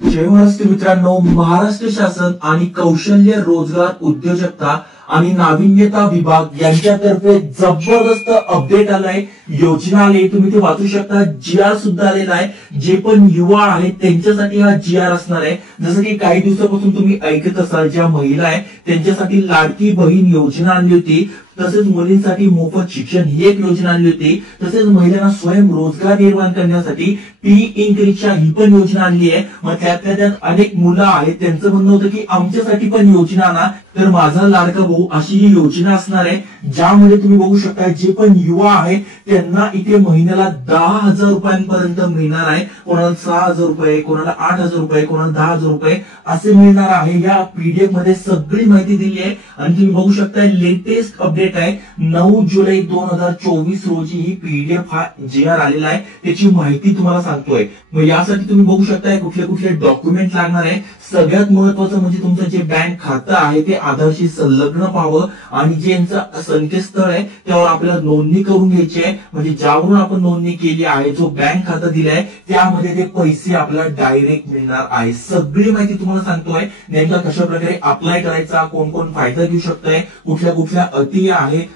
जय महाराष्ट्र मित्रांनो, महाराष्ट्र शासन आणि कौशल्य रोजगार उद्योजकता आणि नाविन्यता विभाग यांच्यातर्फे जबरदस्त अपडेट आलाय, योजना आली, तुम्ही ते वाचू शकता। GR सुद्धा आलेला आहे। जे पण युवा आहेत त्यांच्यासाठी हा GR असणार आहे। जसं की काही दिवसापासून तुम्ही ऐकत असाल, ज्या महिला आहेत त्यांच्यासाठी लाडकी बहीण योजना आणली होती, तसेच मुलींसाठी मोफत शिक्षण ही एक योजना आणली होती, तसेच महिलांना स्वयंरोजगार निर्माण करण्यासाठी P-INC ही पण योजना आणली आहे। मग त्यातल्या त्यात अनेक मुलं आहेत, त्यांचं म्हणणं होतं की आमच्यासाठी पण योजना आणा, तर माझा लाडका भाऊ अशी ही योजना असणार आहे, ज्यामध्ये तुम्ही बघू शकता जे पण युवा आहेत त्यांना इथे महिन्याला 10,000 रुपयांपर्यंत मिळणार आहे। कोणाला 6,000 रुपये, कोणाला 8,000 रुपये, कोणाला 10,000 रुपये असे मिळणार आहे। या PDF मध्ये सगळी माहिती दिली आहे आणि तुम्ही बघू शकता लेटेस्ट अपडेट आहे। 9 जुलै 2024 रोजी ही PDF हा GR आलेला आहे, त्याची माहिती तुम्हाला सांगतोय। मग यासाठी तुम्ही बघू शकता कुठले कुठले डॉक्युमेंट लागणार आहे। सगळ्यात महत्त्वाचं म्हणजे तुमचं जे बँक खातं आहे ते आधारशी संलग्न पाहावं आणि जे यांचं संकेतस्थळ आहे त्यावर आपल्याला नोंदणी करून घ्यायची आहे, म्हणजे ज्यावरून आपण नोंदणी केली आहे, जो बँक खाता दिलाय त्यामध्ये ते पैसे आपल्याला डायरेक्ट मिळणार आहे। सगळी माहिती तुम्हाला सांगतोय, नेमका कशा प्रकारे अप्लाय करायचा, कोण कोण फायदा घेऊ शकतोय, कुठल्या कुठल्या अटी आहे,